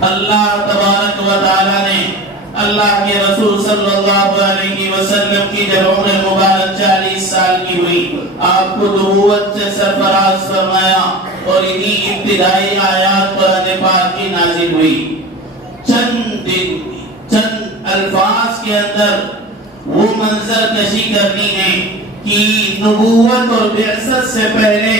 اللہ تبارک و تعالی نے اللہ کے رسول صلی اللہ علیہ وسلم کی جب عمر مبارک 40 سال کی ہوئی، آپ کو نبوت سے سرفراز فرمایا اور انہی ابتدائی آیات قرآن پاک کی نازل ہوئی۔ چند الفاظ کے اندر وہ منظر کشی کرنی ہے کہ نبوت اور بعثت سے پہلے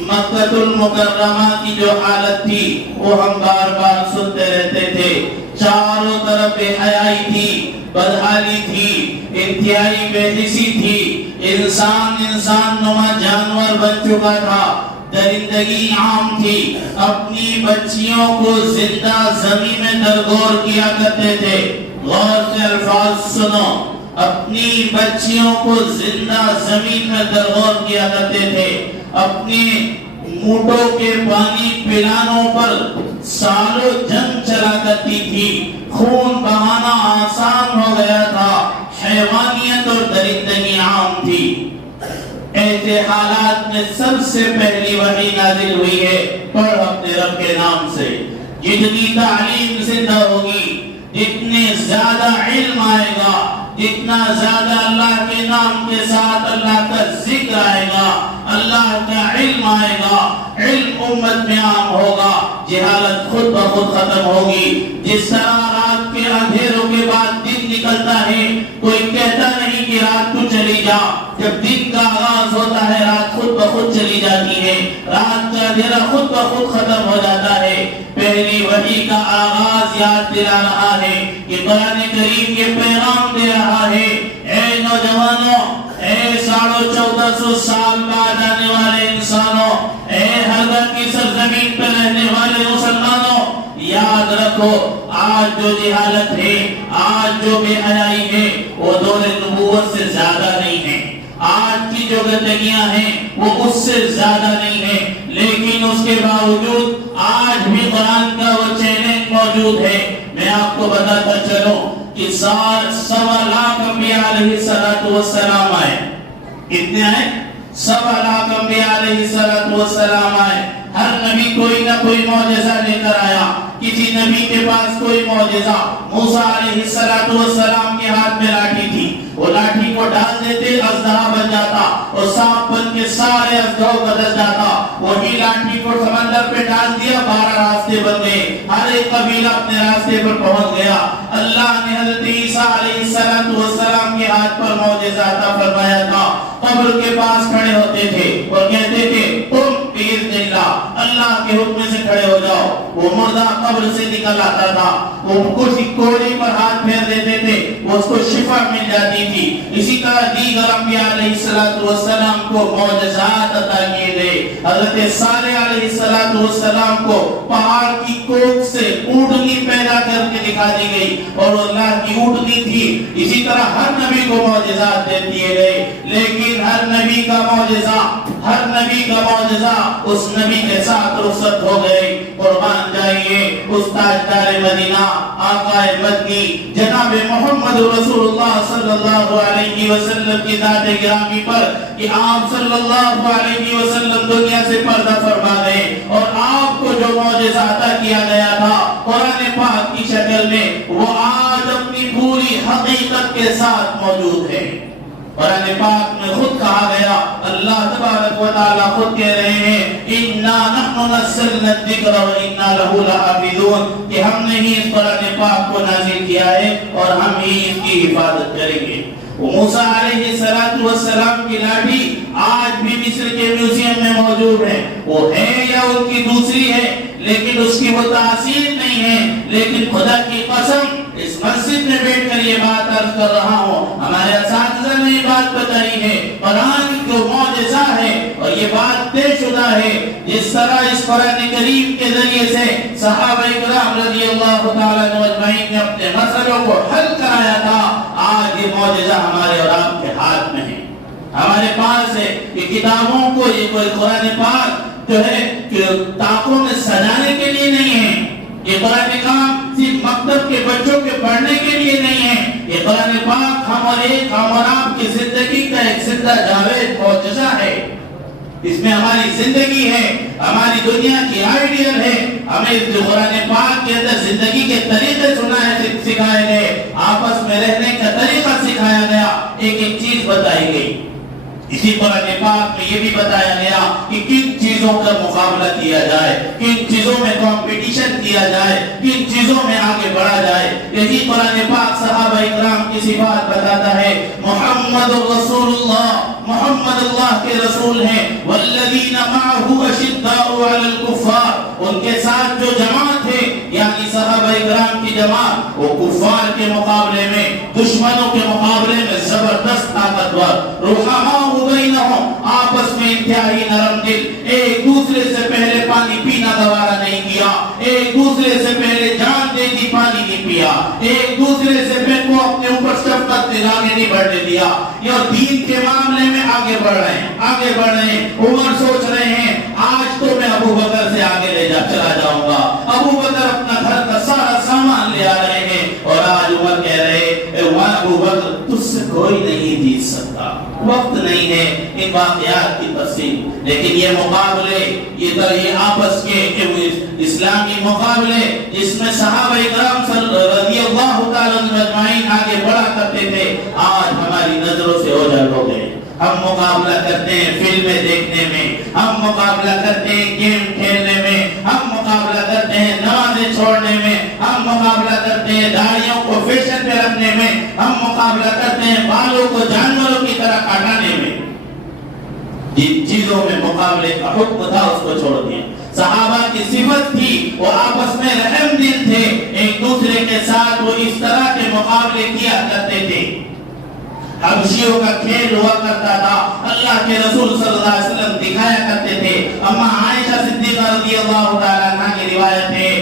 مکہ المکرمہ کی جو حالت تھی وہ ہم بار بار سنتے رہتے تھے۔ چاروں طرف بے حیائی تھی، بدحالی تھی، انتہائی بے حسی تھی، انسان نما جانور بن چکا تھا، درندگی عام تھی، اپنی بچیوں کو زندہ زمین میں درگور کیا کرتے تھے۔ غور سے الفاظ سنو، اپنی بچیوں کو زندہ زمین میں درگور کیا کرتے تھے، اپنے مونٹوں کے پانی پلانوں پر سالوں جنگ چلا کرتی تھی، خون بہانا آسان ہو گیا تھا، حیوانیت اور درندگی عام تھی۔ ایسے حالات میں سب سے پہلی وحی نازل ہوئی ہے، پڑھ اپنے رب کے نام سے۔ جتنی تعلیم زندہ ہوگی، جتنے زیادہ علم آئے گا، جتنا زیادہ اللہ کے نام کے ساتھ اللہ کا ذکر آئے گا، اللہ کا علم آئے گا، علم امت میں عام ہوگا، جہالت خود بخود ختم ہوگی۔ جس طرح رات کے اندھیروں کے بعد دن نکلتا ہے، کوئی کہتا نہیں کہ رات تو چلی جا، جب دن کا آغاز ہوتا ہے رات خود بخود چلی جاتی ہے، رات کا اندھیرا خود بخود ختم ہو جاتا ہے۔ پہلی وحی کا آغاز یاد دلا رہا ہے کہ قرآن کریم یہ پیغام دے رہا ہے، اے نوجوانوں، اے 1450 سال بعد آنے والے انسانوں، اے حضرت کی سرزمین پر رہنے والے مسلمانوں، یاد رکھو آج جو جہالت ہے، آج جو بے حیائی ہے، وہ دور نبوت سے زیادہ نہیں ہے۔ آج کی جو گندگیاں ہیں وہ اس سے زیادہ نہیں ہیں، لیکن اس کے باوجود آج بھی قرآن کا وہ چیلنج موجود ہے۔ میں آپ کو بتاتا چلوں کہ 1.25 لاکھ انبیاء علیہ السلام آئے۔ کتنے آئے؟ 1.25 لاکھ انبیاء علیہ السلام آئے۔ ہر نبی کوئی نہ کوئی معجزہ لے کر آیا۔ کسی نبی کے پاس کوئی معجزہ، موسیٰ علیہ السلام کے ہاتھ میں لاٹھی تھی، وہ لاٹھی کو ڈال دیتے اژدہا بن جاتا اور سانپ بن کے سارے اژدہوں کو ڈس جاتا۔ وہی لاٹھی کو سمندر پہ ڈال دیا، 12 راستے بن گئے، ہر ایک قبیلہ اپنے راستے پر پہنچ گیا۔ اللہ نے حضرت عیسیٰ علیہ السلام کے ہاتھ پر معجزہ عطا فرمایا تھا۔ قبر کے پاس کھڑے ہوتے تھے اور کہتے تھے تم باذن اللہ، اللہ کے حکم سے کھڑے ہو جاؤ۔ وہ مردہ قبر سے نکل آتا تھا، وہ کسی کوڑی پر ہاتھ پھیر دیتے تھے، وہ اس کو شفا مل جاتی تھی۔ اسی طرح دیگر انبیاء علیہ السلام کو معجزات عطا کیے گئے۔ حضرت صالح علیہ السلام کو پہاڑ کی کوکھ سے اونٹنی پیدا کر کے دکھا دی گئی اور اللہ کی اونٹنی تھی۔ اسی طرح ہر نبی کو معجزات دے دیے گئے، لیکن ہر نبی کا معجزہ اس نبی کے ساتھ رخصت ہو گئے۔ قربان جائیے اس تاجدار مدینہ آقا مدنی جناب محمد رسول اللہ صلی اللہ علیہ وسلم کی ذات گرامی پر کہ آپ صلی اللہ علیہ وسلم دنیا سے پردہ فرما گئے اور آپ کو جو معجزہ عطا کیا گیا تھا قرآن پاک کی شکل میں، وہ آج اپنی پوری حقیقت کے ساتھ موجود ہے۔ قرآن پاک میں خود کہا گیا، اللہ تبارک و تعالی خود کہہ رہے ہیں اِنَّا نَحْنُ نَزَّلْنَا الذِّكْرَ وَإِنَّا لَهُ لَحَافِظُونَ، کہ ہم نے ہی اس قرآن پاک کو نازل کیا ہے اور ہم ہی اس کی حفاظت کریں گے۔ موسیٰ علیہ السلام کی لاٹھی آج بھی مصر کے میوزیم میں موجود ہے، وہ ہے یا ان کی دوسری ہے، لیکن اس کی وہ تاثیر نہیں ہے۔ لیکن خدا کی قسم اس مسجد میں بیٹھ کر یہ بات عرض کر رہا ہوں، ہمارے اساتذہ نے یہ بات بتائی ہے، قرآن کو معجزہ ہے اور یہ بات طے شدہ ہے۔ جس طرح اس قرآن کریم کے ذریعے سے صحابہ کرام رضی اللہ تعالیٰ عنہ اجمعین نے اپنے مسئلوں کو حل کرایا تھا، آج یہ معجزہ ہمارے اور آپ کے ہاتھ میں ہے، ہمارے پاس ہے۔ کہ کتابوں کو یہ کوئی قرآن پاک جو ہے کہ تاکوں میں سجانے کے لیے نہیں ہے، یہ قرآن پاک صرف مکتب کے بچوں کے پڑھنے کے لیے نہیں ہے، یہ قرآن پاک ہم اور آپ کی زندگی کا ایک زندہ جاوید معجزہ ہے۔ اس میں ہماری زندگی ہے، ہماری دنیا کی آئیڈیل ہے، ہمیں اس قرآن پاک کے اندر زندگی سکھائے گئے، آپس میں رہنے کا طریقہ سکھایا گیا، ایک ایک چیز بتائی گئی۔ اسی قرآن پاک میں یہ بھی بتایا گیا کہ کن چیزوں کا مقابلہ کیا جائے، کن چیزوں میں کمپٹیشن کیا جائے، کن چیزوں میں آگے بڑھا جائے۔ یہی قرآن پاک صحابہ اکرام کی صفات بتاتا ہے۔ محمد رسول اللہ، محمد اللہ کے رسول ہیں۔ والذین معه اشداء علی الکفار، ان کے ساتھ جو جماعت ہے یعنی صحابہ اکرام کی جماعت، وہ کفار کے مقابلے میں، دشمنوں کے مقابلے میں زبردست طاقتور، رحماء بینہم، آپس میں انتہائی نرم دل، ایک دوسرے سے پہلے پانی پینا گوارا نہیں کیا، ایک دوسرے سے پہلے جان دے دی پانی نہیں پیا، ایک دوسرے سے پہلے کو اپنے اوپر شفقت آگے نہیں بڑھنے دیا۔ یہ دین کے معاملے میں آگے بڑھ رہے ہیں، آگے بڑھ رہے ہیں۔ عمر سوچ رہے ہیں آج تو میں ابو بکر سے آگے چلا جاؤں گا، ابو بکر اپنا گھر کا سارا سامان لے آ رہے ہیں، اور آج عمر کہہ رہے ابو بکر تجھ سے کوئی نہیں جیت سکتا، وقت نہیں ہے ان واقعات کی تفصیل۔ لیکن یہ مقابلے، یہ آپس کے اسلامی مقابلے جس میں صحابہ اکرام رضی اللہ تعالی عنہم اجمعین آگے بڑھا کرتے تھے، آج ہماری نظروں سے اوجھل ہو گئے۔ ہم مقابلہ کرتے ہیں فلمیں دیکھنے میں، ہم مقابلہ کرتے ہیں گیم کھیلنے میں، ہم مقابلہ کرتے ہیں نمازیں چھوڑنے میں، ہم مقابلہ کرتے ہیں داڑھیوں کو فیشن پہ رکھنے میں، ہم مقابلہ کرتے ہیں بالوں کو جانوروں کی طرح کاٹنے میں۔ جن چیزوں میں مقابلے کا حکم تھا اس کو چھوڑ دیا۔ صحابہ کی صفت تھی وہ آپس میں رحم دل تھے، ایک دوسرے کے ساتھ وہ اس طرح کے مقابلے کیا کرتے تھے۔ حبشیوں کا کھیل ہوا کرتا تھا، اللہ کے رسول صلی اللہ علیہ وسلم دکھایا کرتے تھے۔ اما عائشہ صدیقہ رضی اللہ تعالیٰ عنہ کی روایت ہے،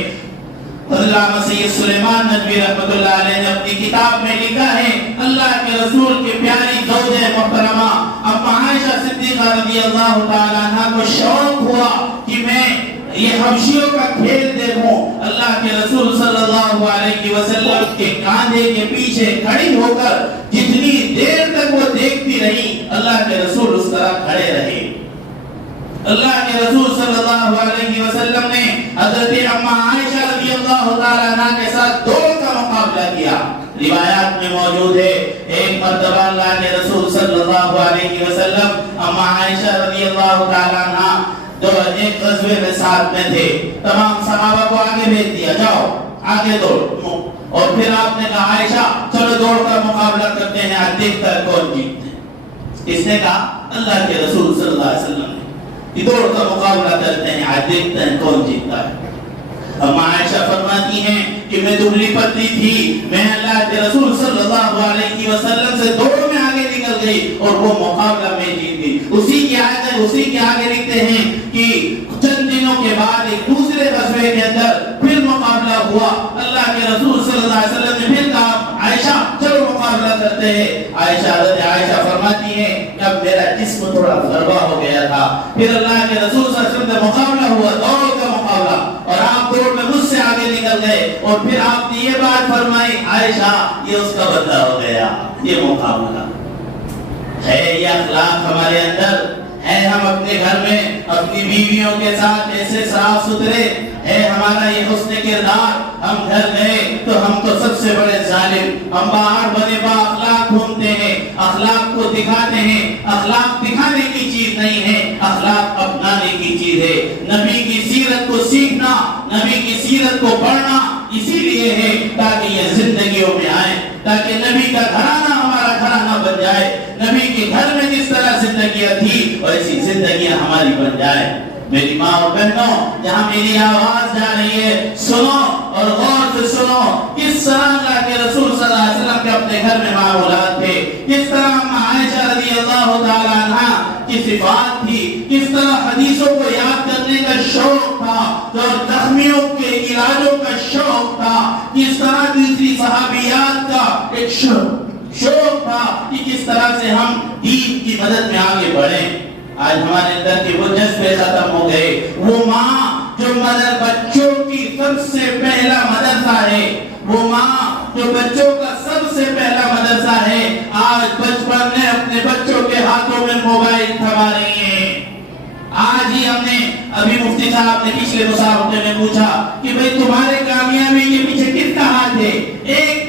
علامہ سید سلیمان ندوی رحمۃ اللہ علیہ نے اپنی کتاب میں لکھا ہے، اللہ کے رسول کی پیاری زوجہ محترمہ اما عائشہ صدیقہ رضی اللہ تعالیٰ عنہ کو شوق ہوا کہ میں یہ حبشیوں کا کھیل دیکھوں۔ اللہ کے رسول صلی اللہ علیہ وسلم کے کاندھے کے پیچھے کھڑی ہو کر جتنی دیر تک وہ دیکھتی رہی، اللہ کے رسول اس طرح کھڑے رہے۔ اللہ کے رسول صلی اللہ علیہ وسلم نے حضرت اما عائشہ رضی اللہ تعالیٰ عنہ کے ساتھ دوڑ کا مقابلہ کیا۔ روایات میں موجود ہے ایک مرتبہ اللہ کے رسول صلی اللہ علیہ وسلم اما عائشہ رضی اللہ تعالیٰ عنہ تو ایک غزوے میں ساتھ میں تھے، تمام صحابہ کو آگے بھیج دیا، جاؤ آگے دوڑ، اور پھر آپ نے کہا عائشہ چلو دوڑ کا مقابلہ کرتے ہیں، آج دیکھتا ہے کون جیتتے ہیں۔ اس نے کہا اللہ کے رسول صلی اللہ علیہ وسلم نے کہ دوڑ کا مقابلہ کرتے ہیں، آج دیکھتے ہیں کون جیتتا ہے۔ اما عائشہ فرماتی ہیں کہ میں دبلی پتلی تھی، میں اللہ کے رسول صلی اللہ علیہ وسلم سے دوڑ میں آگے نکل گئی اور وہ مقابلہ میں جیت گئی۔ اسی کے آگے لکھتے ہیں کہ چند دنوں کے بعد ایک دوسرے غزوے کے اندر پھر مقابلہ ہوا، اللہ کے رسول صلی اللہ علیہ وسلم نے پھر کہا عائشہ چلو مقابلہ کرتے ہیں۔ حضرت عائشہ فرماتی ہے کہ اب میرا جسم تھوڑا غربا ہو گیا تھا، پھر اللہ کے رسول صلی اللہ علیہ وسلم سے مقابلہ ہوا، دوڑ کا مقابلہ، اور آپ دوڑ میں مجھ سے آگے نکل گئے، اور پھر آپ نے یہ بات فرمائی عائشہ یہ اس کا بدلہ ہو گیا۔ یہ مقابلہ ہے، یہ اخلاق ہمارے اندر ہے، ہم اپنے گھر میں اپنی بیویوں کے ساتھ ایسے صاف ستھرے ہے، ہمارا یہ حسن کردار، ہم گھر گئے تو ہم تو سب سے بڑے ظالم، ہم باہر بنے با اخلاق گھومتے ہیں، اخلاق کو دکھاتے ہیں۔ اخلاق دکھانے کی چیز نہیں ہے، اخلاق اپنانے کی چیز ہے۔ نبی کی سیرت کو سیکھنا، نبی کی سیرت کو پڑھنا اسی لیے ہے تاکہ یہ زندگیوں میں آئے، تاکہ نبی کا گھرانہ ہمارا گھرانہ بن جائے، نبی کے گھر میں جس طرح زندگیاں تھی ویسی زندگیاں ہماری بن جائے۔ میری ماں اور بہنوں، جہاں میری آواز جا رہی ہے سنو اور غور سے سنو، کس طرح اللہ کے رسول صلی اللہ علیہ وسلم کے اپنے گھر میں معمولات تھے، کس طرح عائشہ رضی اللہ تعالی عنہ کی صفات تھی، کس طرح حدیثوں کو یاد کرنے کا شوق تھا اور زخمیوں کے علاجوں کا شوق تھا، کس طرح دوسری صحابیات کا ایک شوق تھا کہ کس طرح سے ہم دین کی مدد میں آگے بڑھیں۔ آج ہمارے اندر کے وہ جذبے ختم ہو گئے۔ وہ ماں جو بچوں کی سب سے پہلا مدرسہ ہے، وہ ماں جو بچوں کا سب سے پہلا مدرسہ ہے، آج بچپن میں اپنے بچوں کے ہاتھوں میں موبائل تھما رہی ہیں۔ آج ہی ہم نے ابھی مفتی صاحب نے پچھلے مسابقے میں پوچھا کہ بھئی تمہارے کامیابی کے پیچھے کس کا ہاتھ ہے؟ ایک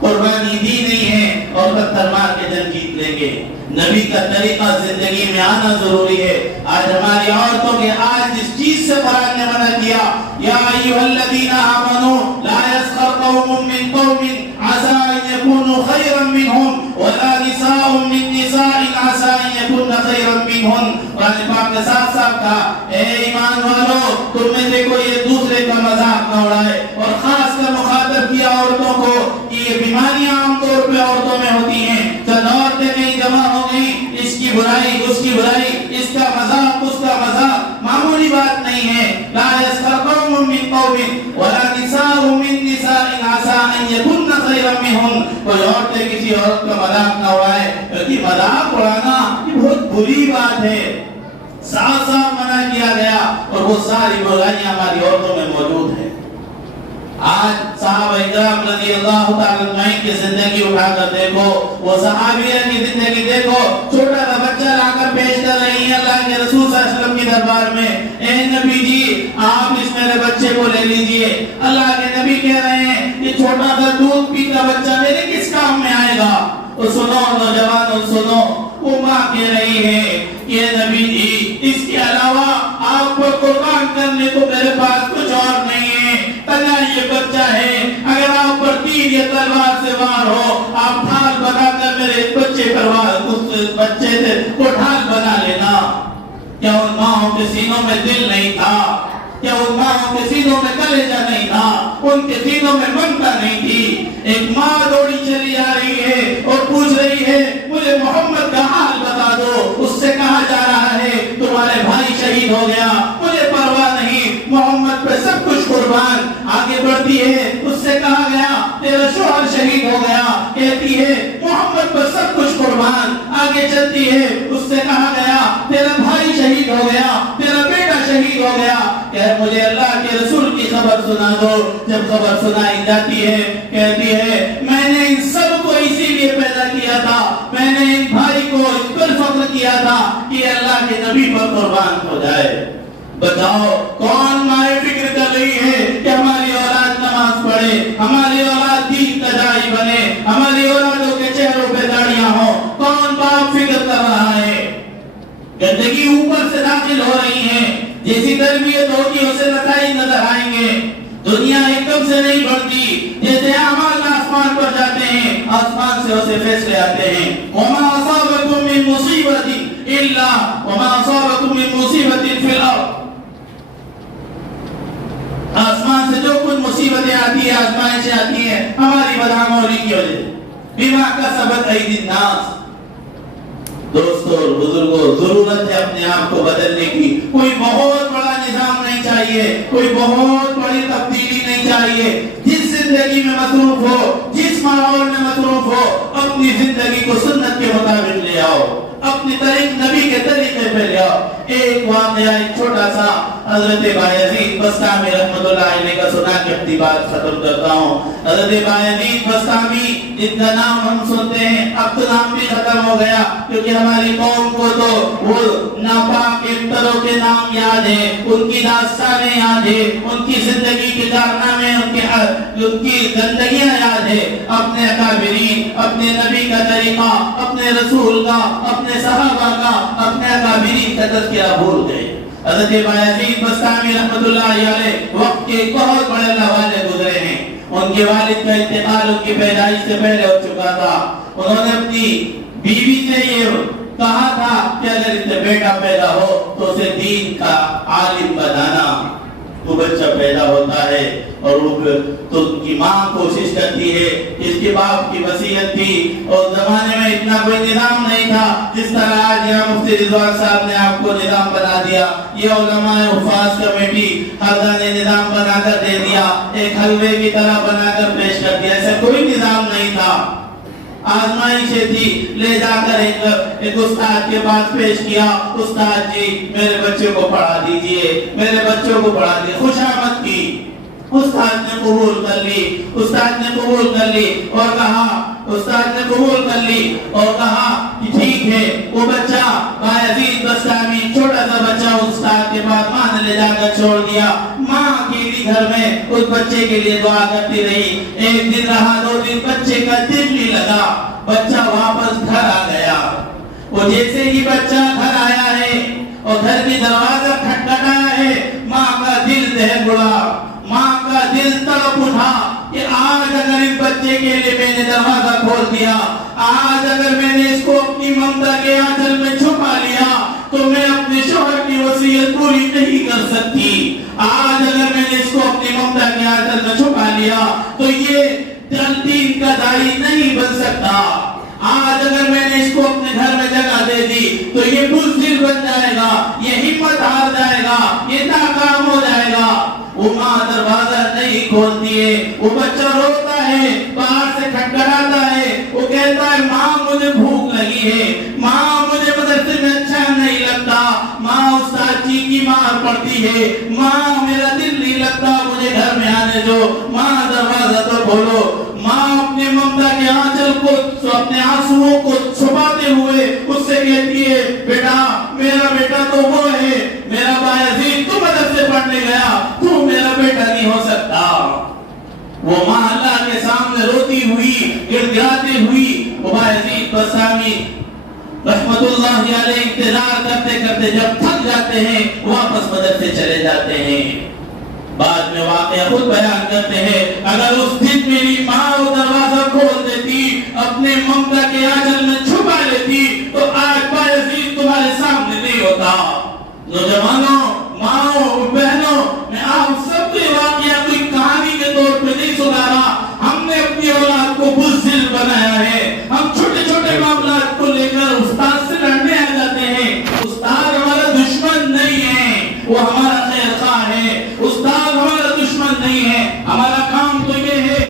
قربانی دی نہیں ہے اور پتھر مار کے جنگ جیت لیں گے. نبی کا طریقہ زندگی میں آنا ضروری ہے. آج ہماری عورتوں کے آج جس چیز سے قرآن نے منع کیا، یا ایھا الذین آمنوا لا یسخر قوم من قوم عسى ان يكونوا خيرا منهم ولا نساء من نساء عسى ان يكون خيرا منهن. قرآن پاک نے صاف صاف کہا، اے ایمان والو، تم میں سے کوئی ایک دوسرے کا مذاق نہ اڑائے. اور خاص کر مخاطب کیا عورتوں کو کہ یہ بیماریاں عام طور پہ عورتوں میں ہوتی ہیں. چند عورتیں کہیں جمع ہو گئی، اس کی برائی اس کی برائی، اس کا مذاق اس کا مذاق، معمولی بات نہیں ہے. لا يسخر قوم من قوم ولا نساء من نساء عسى ان يكن خيرا منهن. کوئی عورتیں کسی عورت کا مذاق نہ اڑائے، کیونکہ مذاق اڑانا یہ بہت بری بات ہے. صاف صاف منع کیا گیا اور وہ ساری برائیاں ہماری عورتوں میں موجود ہیں. آج صحابہ اکرام رضی اللہ تعالی عنہ کی زندگی اٹھا کر دیکھو، وہ صحابیہ کی زندگی دیکھو. چھوٹا سا بچہ لا کر پیش کر رہی ہے اللہ کے رسول صلی اللہ علیہ وسلم کی دربار میں، اے نبی جی آپ اس میرے بچے کو لے لیجئے. اللہ کے نبی کہہ رہے ہیں یہ چھوٹا سا دودھ پیتا بچہ میرے کس کام میں آئے گا؟ اور سنو نوجوانوں سنو، وہ ماں کہہ رہی ہے کہ نبی جی اس کے علاوہ آپ کو قربان کرنے کو میرے پاس کچھ اور نہیں ہے. تنہا یہ بچہ ہے، اگر آپ پر تیر یا تلوار سے وار ہو، آپ ڈھال بنا کر میرے بچے پر وار، اس بچے سے وہ ڈھال بنا لینا. کیا ان ماں کے سینوں میں دل نہیں تھا؟ کیا ان ماں کے سینوں میں کلیجہ نہیں تھا؟ ان کے سینوں میں ممتا نہیں تھی؟ ایک ماں دوڑی چلی آ رہی ہے اور پوچھ رہی ہے مجھے محمد کا حال بتا دو. اس سے کہا جا رہا ہے تمہارے بھائی شہید ہو گیا، مجھے پرواہ نہیں، محمد پہ سب کچھ قربان. آگے بڑھتی ہے، اس سے کہا گیا تیرا شوہر شہید ہو گیا، کہتی ہے محمد پر سب کچھ قربان. آگے چلتی ہے، اس سے کہا گیا تیرا بھائی شہید ہو گیا، تیرا بیٹا شہید ہو گیا، کہ مجھے اللہ کے رسول کی خبر سنا دو. جب خبر سنائی جاتی ہے، کہتی ہے میں نے ان سب کو اسی لیے پیدا کیا تھا، میں نے ان بھائی کو اس پر فخر کیا تھا کہ اللہ کے نبی پر قربان ہو جائے. بتاؤ کون مائیں فکر کر رہی ہے کہ ہماری اولاد نماز پڑھے، ہماری اولاد دین کا داعی بنے، ہماری اولادوں کے چہروں پہ داڑیاں ہوں؟ کون باپ فکر کر رہا ہے؟ گندگی اوپر سے داخل ہو رہی ہے. جیسی تربیت ہوگی اسے نتائج نظر آئیں گے. دنیا ایک دم سے نہیں بڑھتی، جیسے اعمال آسمان پر جاتے ہیں آسمان سے اسے فیصلے آتے ہیں. وما اصابكم من مصیبت الا وما اصابكم من مصیبت فی الارض. آسمان سے جو کچھ مصیبتیں آتی ہیں، آزمائشیں آتی ہیں، ہماری بدعملی کی وجہ سے. بما کسبت ایدی الناس. دوستو اور بزرگوں، ضرورت ہے اپنے آپ کو بدلنے کی. کوئی بہت بڑا نظام نہیں چاہیے، کوئی بہت بڑی تبدیلی نہیں چاہیے. جس زندگی میں مصروف ہو، جس ماحول میں مصروف ہو، اپنی زندگی کو سنت کے مطابق لے آؤ، اپنی طریق نبی کے طریقے پہ لے آؤ. ایک واقعہ ایک چھوٹا سا حضرت بایزید بسطامی رحمۃ اللہ علیہ کا سنا کے اپنی بات ختم کرتا ہوں. حضرت بایزید بسطامی جن کا نام ہم سنتے ہیں، اب تو نام بھی ختم ہو گیا کیونکہ ہماری قوم کو تو وہ ناپاک ابتروں کے نام یاد ہے، ان کی داستانیں یاد ہے، ان کی زندگی کے کارنامے، ان کی گندگیاں یاد ہے. اپنے اکابرین، اپنے نبی کا طریقہ، اپنے رسول کا، اپنے صحابہ کا، اپنے اکابرین کا تذکرہ بھول گئے. حضرت بایزید بسطامی رحمۃ اللہ علیہ وقت کے بہت بڑے اللہ والے گزرے ہیں. ان کے والد کا انتقال ان کی پیدائش سے پہلے ہو چکا تھا. انہوں نے اپنی بیوی سے یہ کہا تھا کہ اگر اس سے بیٹا پیدا ہو تو اسے دین کا عالم بنانا. وہ بچہ پیدا ہوتا ہے اور تو ان کی ماں کوشش کرتی ہے. اس کے باپ کی وصیت تھی اور زمانے میں اتنا کوئی نظام نہیں تھا جس طرح آج یہاں مفتی رضوان صاحب نے آپ کو نظام بنا دیا. یہ علماء حفاظ کمیٹی ہردہ نے نظام بنا کر دے دیا، ایک حلوے کی طرح بنا کر پیش کر دیا. ایسا کوئی نظام نہیں تھا، آزمائشیں تھی. لے جا کر ایک استاد کے پاس پیش کیا، استاد جی میرے بچے کو پڑھا دیجئے، میرے بچوں کو پڑھا دیجئے. خوشامد کی. استاد نے قبول کر لی، استاد نے قبول کر لی اور کہا، استاد نے قبول کر لی اور کہا کہ ٹھیک ہے. وہ بچہ بایزید بسطامی چھوٹا سا بچہ استاد کے پاس ماں نے لے جا کر چھوڑ دیا. ماں اکیلی گھر میں اس بچے کے لیے دعا کرتی رہی. ایک دن رہا 2 دن بچے کا دل نہیں لگا, بچہ واپس گھر آ گیا. وہ جیسے ہی بچہ گھر آیا ہے اور گھر کی دروازہ کھٹکھٹایا ہے, ماں کا دل دہل اڑا, ماں کا دل تڑپ اٹھا کہ آج اگر اس بچے کے لیے میں نے دروازہ کھول دیا, آج اگر میں نے اس کو اپنی ممتا کے آنچل میں چھپا لیا تو میں اپنے شوہر کی وصیت پوری نہیں کر سکتی. آج اگر میں نے اس کو اپنی ممتا کے آنچل میں چھپا لیا تو یہ دین کا داعی نہیں بن سکتا. آج اگر میں نے اس کو اپنے گھر میں جگہ دے دی تو یہ بزدل بن جائے گا, یہ ہمت ہار جائے گا, یہ ناکام ہو جائے گا. وہ ماں دروازہ نہیں کھولتی ہے, وہ بچہ روتا ہے, باہر سے کھٹکھٹاتا ہے, وہ کہتا ہے ماں مجھے بھوک لگی ہے, ماں مجھے مدرسے میں اچھا نہیں لگتا, ماں استاد جی کی مار پڑتی ہے, ماں میرا دل نہیں لگتا, مجھے گھر میں آنے دو, ماں دروازہ تو کھولو. ماں اپنے ممتا کے آنچل کو, اپنے آنسوؤں کو چھپاتے ہوئے اس سے کہتی ہے بیٹا, میرا بیٹا تو وہ ہے, میرا بایزید تو مدرسے پڑھنے گیا, تو میرا بیٹا نہیں ہو سکتا. وہ ماں اللہ کے سامنے روتی ہوئی, گڑگڑاتی ہوئی, وہ بایزید بسطامی رحمت اللہ علیہ انتظار کرتے کرتے جب تھک جاتے ہیں واپس مدرسے چلے جاتے ہیں. بعد میں واقعہ خود بیان کرتے ہیں, اگر اس دن میری ماں وہ دروازہ کھول دیتی, اپنے ممتا کے آنچل میں چھپا لیتی تو آج بایزید تمہارے سامنے نہیں ہوتا. نوجوانوں, ماؤں, بہنوں, میں آپ سب کے واقعہ کوئی کہانی کے طور پہ نہیں سنا رہا. ہم نے اپنی اولاد کو بزدل بنایا ہے. ہم چھوٹے چھوٹے معاملات کو لے کر استاد سے لڑنے آ جاتے ہیں. استاد ہمارا دشمن نہیں ہے, وہ ہمارا خیر خواہ ہے. استاد ہمارا دشمن نہیں ہے, ہمارا کام تو